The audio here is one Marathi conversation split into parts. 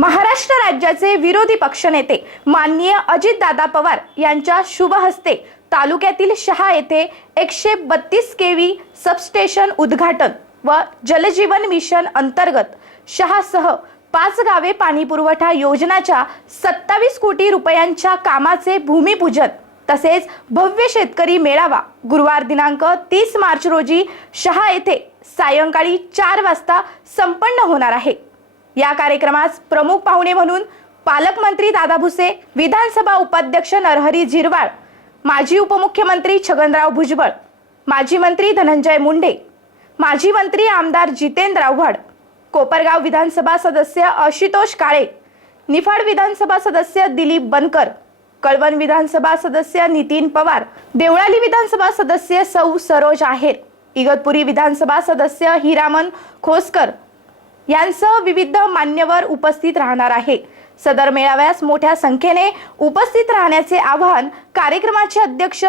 महाराष्ट्र राज्याचे विरोधी पक्षनेते माननीय अजितदादा पवार यांच्या शुभ हस्ते तालुक्यातील शहा येथे एकशे बत्तीस के व्ही सबस्टेशन उद्घाटन व जलजीवन मिशन अंतर्गत शहासह पाच गावे पाणीपुरवठा योजनाच्या सत्तावीस कोटी रुपयांच्या कामाचे भूमिपूजन तसेच भव्य शेतकरी मेळावा गुरुवार दिनांक तीस मार्च रोजी शहा येथे सायंकाळी चार वाजता संपन्न होणार आहे. या कार्यक्रमास प्रमुख पाहुणे म्हणून पालकमंत्री दादा भुसे विधानसभा उपाध्यक्ष नरहरी झिरवाळ माजी उपमुख्यमंत्री छगनराव भुजबळ माजी मंत्री धनंजय मुंडे माजी मंत्री आमदार जितेंद्र आव्हाड कोपरगाव विधानसभा सदस्य आशुतोष काळे निफाड विधानसभा सदस्य दिलीप बनकर कळवण विधानसभा सदस्य नितीन पवार देवळाली विधानसभा सदस्य सौ सरोज आहेर इगतपुरी विधानसभा सदस्य हिरामन खोसकर यांसह विविध मान्यवर उपस्थित राहणार आहे सदर मेळाव्यास मोठ्या संख्येने उपस्थित राहण्याचे आवाहन कार्यक्रमाचे अध्यक्ष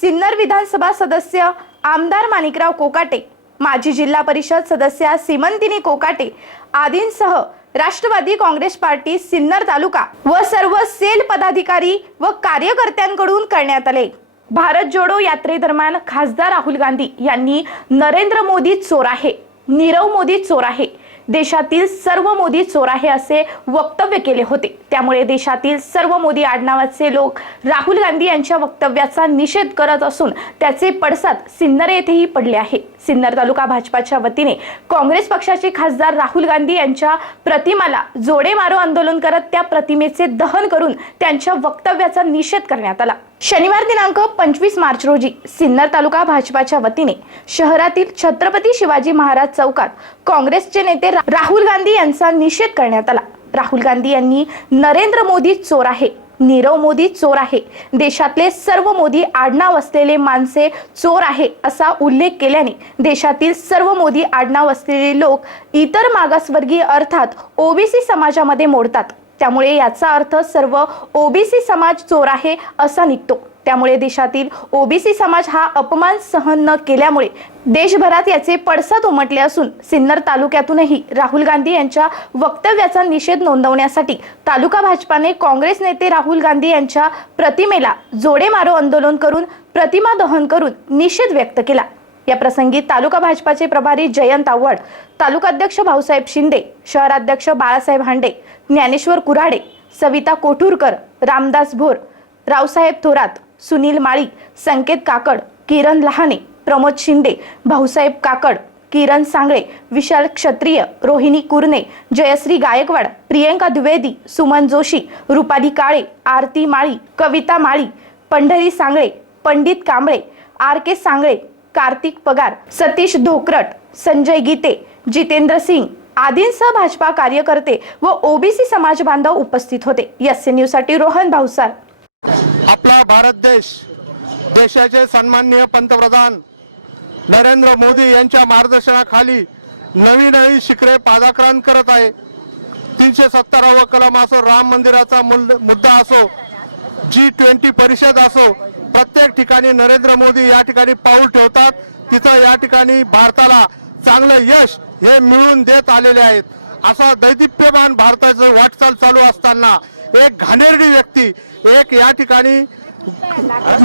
सिन्नर विधानसभा सदस्य आमदार माणिकराव कोकाटे माजी जिल्हा परिषद सदस्य सीमंतिनी कोकाटे आदींसह राष्ट्रवादी काँग्रेस पार्टी सिन्नर तालुका व सर्व सेल पदाधिकारी व कार्यकर्त्यांकडून करण्यात आले. भारत जोडो यात्रेदरम्यान खासदार राहुल गांधी यांनी नरेंद्र मोदी चोर आहे नीरव मोदी चोर आहे देशातील सर्व मोदी चोर आहे असे वक्तव्य केले होते. त्यामुळे देशातील सर्व मोदी आडनावाचे लोक राहुल गांधी यांच्या वक्तव्याचा निषेध करत असून त्याचे पडसाद सिन्नर येथेही पडले आहे सिन्नर तालुका भाजपाच्या वतीने काँग्रेस पक्षाचे खासदार राहुल गांधी यांच्या प्रतिमाला जोडे मारो आंदोलन करत त्या प्रतिमेचे दहन करून त्यांच्या वक्तव्याचा निषेध करण्यात आला. शनिवार दिनांक पंचवीस मार्च रोजी सिन्नर तालुका भाजपाच्या वतीने शहरातील छत्रपती शिवाजी महाराज चौकात काँग्रेसचे नेते राहुल गांधी यांचा निषेध करण्यात आला. राहुल गांधी यांनी नरेंद्र मोदी चोर आहे नीरव मोदी चोर आहे देशातले सर्व मोदी आडनाव असलेले माणसे चोर आहे असा उल्लेख केल्याने देशातील सर्व मोदी आडनाव असलेले लोक इतर मागासवर्गीय अर्थात ओबीसी समाजामध्ये मोडतात. त्यामुळे याचा अर्थ सर्व ओबीसी समाज चोर आहे असा निघतो. त्यामुळे देशातील ओबीसी समाज हा अपमान सहन न केल्यामुळे देशभरात याचे पडसाद उमटले असून सिन्नर तालुक्यातूनही राहुल गांधी यांच्या वक्तव्याचा निषेध नोंदवण्यासाठी तालुका भाजपाने काँग्रेस नेते राहुल गांधी यांच्या प्रतिमेला जोडे मारो आंदोलन करून प्रतिमा दहन करून निषेध व्यक्त केला. या प्रसंगी तालुका भाजपाचे प्रभारी जयंत आव्हाड तालुकाध्यक्ष भाऊसाहेब शिंदे शहराध्यक्ष बाळासाहेब हांडे ज्ञानेश्वर कुऱ्हाडे सविता कोठूरकर रामदास भोर रावसाहेब थोरात सुनील माळी संकेत काकड किरण लहाने प्रमोद शिंदे भाऊसाहेब काकड किरण सांगळे विशाल क्षत्रिय रोहिणी कुरणे जयश्री गायकवाड प्रियंका द्विवेदी सुमन जोशी रुपाली काळे आरती माळी कविता माळी पंढरी सांगळे पंडित कांबळे आर के सांगळे कार्तिक पगार सतीश धोकरट संजय गीते जितेंद्र सिंग आदींसह भाजपा कार्यकर्ते व ओबीसी समाज बांधव उपस्थित होते. एस न्यूजसाठी रोहन भाऊसार. आपला भारत देश देशाचे सन्माननीय पंतप्रधान नरेंद्र मोदी यांच्या मार्गदर्शनाखाली नवी नवी शिखरे पादाक्रांत करत आहे. तीनशे सत्तरावं कलम असो राम मंदिराचा मुल मुद्दा असो जी ट्वेंटी परिषद असो प्रत्येक ठिकाणी नरेंद्र मोदी या ठिकाणी पाऊल ठेवतात. तिथं या ठिकाणी भारताला चांगलं यश हे मिळवून देत आलेले आहेत. असा दैदिप्यमान भारताचं वाटचाल चालू असताना एक घाणेरडी व्यक्ती एक या ठिकाणी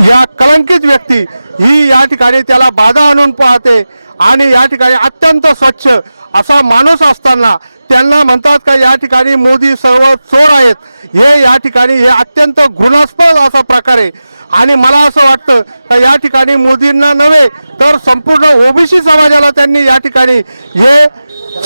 या कलंकित व्यक्ती ही या ठिकाणी त्याला बाधा आणून पाहते आणि या ठिकाणी अत्यंत स्वच्छ असा माणूस असताना त्यांना म्हणतात का या ठिकाणी मोदी सर्व चोर आहेत. हे या ठिकाणी हे अत्यंत घृणास्पद असा प्रकार आहे. आणि मला असं वाटतं का या ठिकाणी मोदींना नव्हे तर संपूर्ण ओबीसी समाजाला त्यांनी या ठिकाणी हे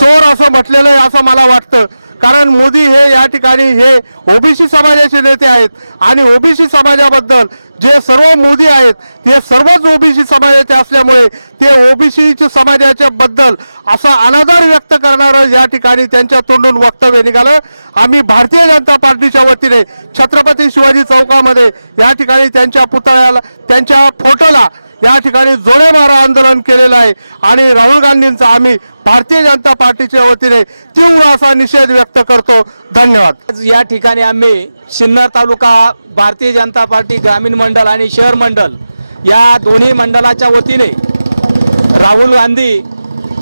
चोर असं म्हटलेलं आहे असं मला वाटतं. कारण मोदी हे या ठिकाणी हे ओबीसी समाजाचे नेते आहेत आणि ओबीसी समाजाबद्दल जे सर्व मोदी आहेत ते सर्वच ओबीसी समाजाचे असल्यामुळे ते ओबीसी समाजाच्या बद्दल असा अनादर व्यक्त करणारं या ठिकाणी त्यांच्या तोंडून वक्तव्य निघालं. आम्ही भारतीय जनता पार्टीच्या वतीने छत्रपती शिवाजी चौकामध्ये या ठिकाणी त्यांच्या पुतळ्याला त्यांच्या फोटोला या ठिकाणी जोडे मारा आंदोलन केलेलं आहे. आणि राहुल गांधींचा आम्ही भारतीय जनता पार्टीच्या वतीने तीव्र असा निषेध व्यक्त करतो. धन्यवाद. या ठिकाणी आम्ही सिन्नर तालुका भारतीय जनता पार्टी ग्रामीण मंडल आणि शहर मंडल या दोन्ही मंडळाच्या वतीने राहुल गांधी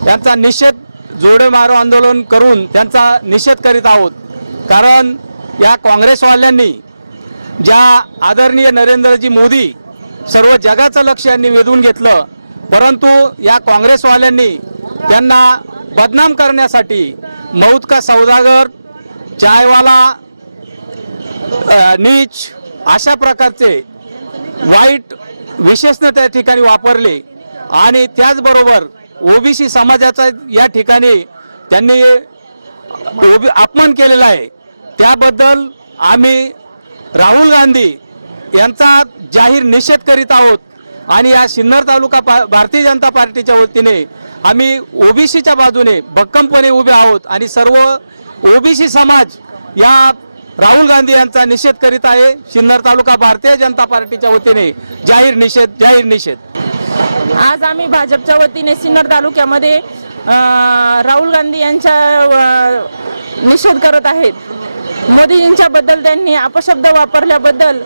यांचा निषेध जोडे मारो आंदोलन करून त्यांचा निषेध करीत आहोत. कारण या काँग्रेसवाल्यांनी ज्या आदरणीय नरेंद्रजी मोदी सर्व जगाचं लक्ष यांनी वेधून घेतलं परंतु या काँग्रेसवाल्यांनी त्यांना बदनाम करण्यासाठी मौत का सौदागर चायवाला नीच अशा प्रकारचे वाईट विशेषण त्या ठिकाणी वापरले. आणि त्याचबरोबर ओबीसी समाजाचा या ठिकाणी त्यांनी ओबी अपमान केलेला आहे. त्याबद्दल आम्ही राहुल गांधी यांचा जाहीर निषेध करीत आहोत. आणि या सिन्नर तालुका पा भारतीय जनता पार्टीच्या वतीने आम्ही ओबीसीच्या बाजूने भक्कमपणे उभे आहोत आणि सर्व ओबीसी समाज या राहुल गांधी यांचा निषेध करीत आहे. सिन्नर तालुका भारतीय जनता पार्टीच्या वतीने जाहीर निषेध जाहीर निषेध. आज आम्ही भाजपच्या वतीने सिन्नर तालुक्यामध्ये राहुल गांधी यांच्या निषेध करत आहेत. मोदीजींच्याबद्दल त्यांनी अपशब्द वापरल्याबद्दल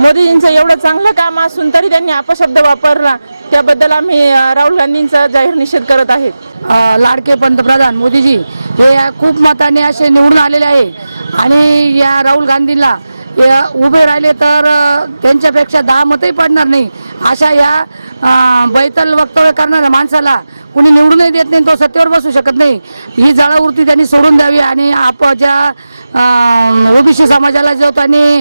मोदीजींचं एवढं चांगलं काम असून तरी त्यांनी अपशब्द वापरला. त्याबद्दल आम्ही राहुल गांधींचा जाहीर निषेध करत आहेत. लाडके पंतप्रधान मोदीजी हे खूप मताने असे निवडून आलेले आहे. आणि या राहुल गांधींना या उभे राहिले तर त्यांच्यापेक्षा दहा मतही पडणार नाही. अशा या बैतल वक्तव्य करणाऱ्या माणसाला कुणी निवडूनही देत नाही तो सत्तेवर बसू शकत नाही. ही जाळावृत्ती त्यांनी सोडून द्यावी आणि आप ज्या ओबीसी समाजाला जो त्यांनी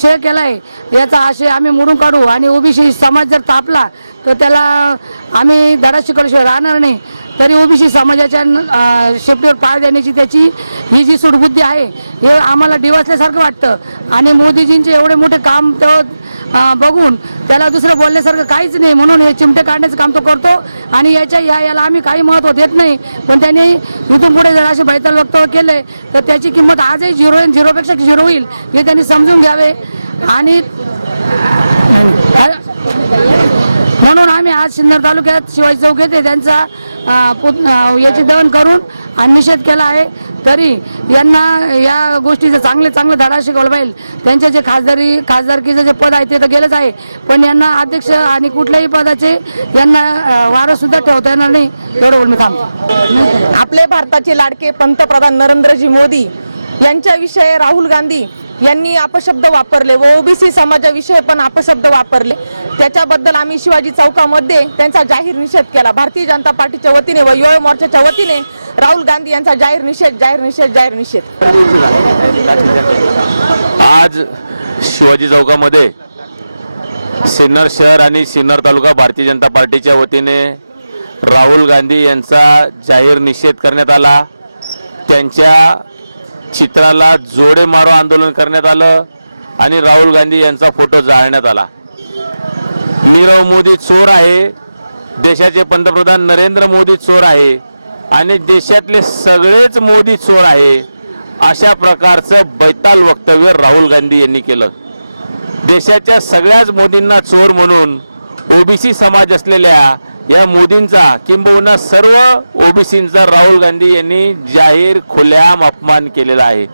शेअर केला आहे याचा आशय आम्ही मोडून काढू. आणि ओबीसी समाज जर तापला तर त्याला आम्ही धडा शिकवल्याशिवाय राहणार नाही. तरी ओबीसी समाजाच्या शेपटीवर पाय देण्याची त्याची ही जी सुडबुद्धी आहे हे आम्हाला डिवसल्यासारखं वाटतं. आणि मोदीजींचे एवढे मोठे काम तो बघून त्याला दुसरं बोलण्यासारखं काहीच नाही. म्हणून हे चिमटे काढण्याचं काम तो करतो आणि याच्या ह्या याला आम्ही काही महत्त्व देत नाही. पण त्यांनी इथून पुढे जर असे बैताल वक्तव्य केले तर त्याची किंमत आजही झिरो झिरोपेक्षा झिरो होईल हे त्यांनी समजून घ्यावे. आणि म्हणून आम्ही आज सिन्नर तालुक्यात शिवाजी चौक येथे त्यांचा याचे पुत- याची दहन करून आणि निषेध केला आहे. तरी यांना या गोष्टीचं चांगले चांगले धडा शिकवलं पाहिजे. त्यांचे जे खासदारी खासदारकीचं जे पद आहे ते तर गेलंच आहे. पण यांना अध्यक्ष आणि कुठल्याही पदाचे यांना वारंसुद्धा ठेवता येणार नाही. एवढं बोल मी थांबतो. आपले भारताचे लाडके पंतप्रधान नरेंद्रजी मोदी यांच्याविषयी राहुल गांधी यांनी अपशब्द वापरले व ओबीसी समाजाविषयी पण अपशब्द वापरले. त्याच्याबद्दल आम्ही शिवाजी चौकामध्ये त्यांचा जाहीर निषेध केला. भारतीय जनता पार्टीच्या वतीने व युवा मोर्चाच्या वतीने राहुल गांधी यांचा जाहीर निषेध जाहीर निषेध जाहीर निषेध. आज शिवाजी चौकामध्ये सिन्नर शहर आणि सिन्नर तालुका भारतीय जनता पार्टीच्या वतीने राहुल गांधी यांचा जाहीर निषेध करण्यात आला. त्यांच्या चित्राला जोडे मारो आंदोलन करण्यात आलं आणि राहुल गांधी यांचा फोटो जाळण्यात आला. नीरव मोदी चोर आहे. देशाचे पंतप्रधान नरेंद्र मोदी चोर आहे. आणि देशातले सगळेच मोदी चोर आहे. अशा प्रकारचं बैताल वक्तव्य राहुल गांधी यांनी केलं. देशाच्या सगळ्याच मोदींना चोर म्हणून ओबीसी समाज असलेल्या या मोदींचा किंबहुना सर्व ओबीसींचा राहुल गांधी यांनी जाहीर खुल्याम अपमान केलेला आहे.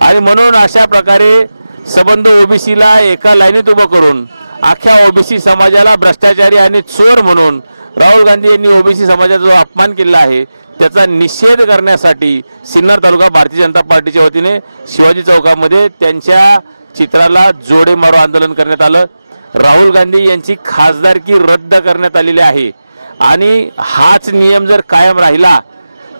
आणि म्हणून अशा प्रकारे संबंध ओबीसीला एका लाईनीत उभं करून अख्ख्या ओबीसी समाजाला भ्रष्टाचारी आणि चोर म्हणून राहुल गांधी यांनी ओबीसी समाजाचा जो अपमान केलेला आहे त्याचा निषेध करण्यासाठी सिन्नर तालुका भारतीय जनता पार्टीच्या वतीने शिवाजी चौकामध्ये त्यांच्या चित्राला जोडे मारो आंदोलन करण्यात आलं. राहुल गांधी यांची खासदारकी रद्द करण्यात आलेली आहे. आणि हाच नियम जर कायम राहिला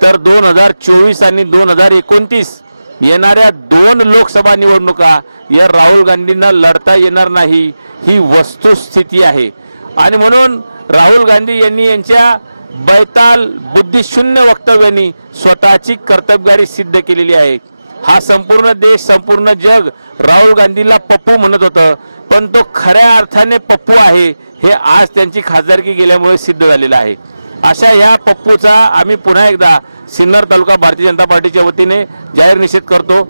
तर दोन हजार चोवीस आणि दोन हजार एकोणतीस येणाऱ्या दोन लोकसभा निवडणुका या राहुल गांधींना लढता येणार नाही ही वस्तुस्थिती आहे. आणि म्हणून राहुल गांधी यांनी यांच्या बैताल बुद्धिशून्य वक्तव्यांनी स्वतःची कर्तबगारी सिद्ध केलेली आहे. हा संपूर्ण देश संपूर्ण जग राहुल गांधीला पप्पू म्हणत होतं पण तो खऱ्या अर्थाने पप्पू आहे हे आज त्यांची खासदारकी गेल्यामुळे सिद्ध झालेलं आहे. अशा ह्या पप्पूचा आम्ही पुन्हा एकदा सिन्नर तालुका भारतीय जनता पार्टीच्या वतीने जाहीर निषेध करतो.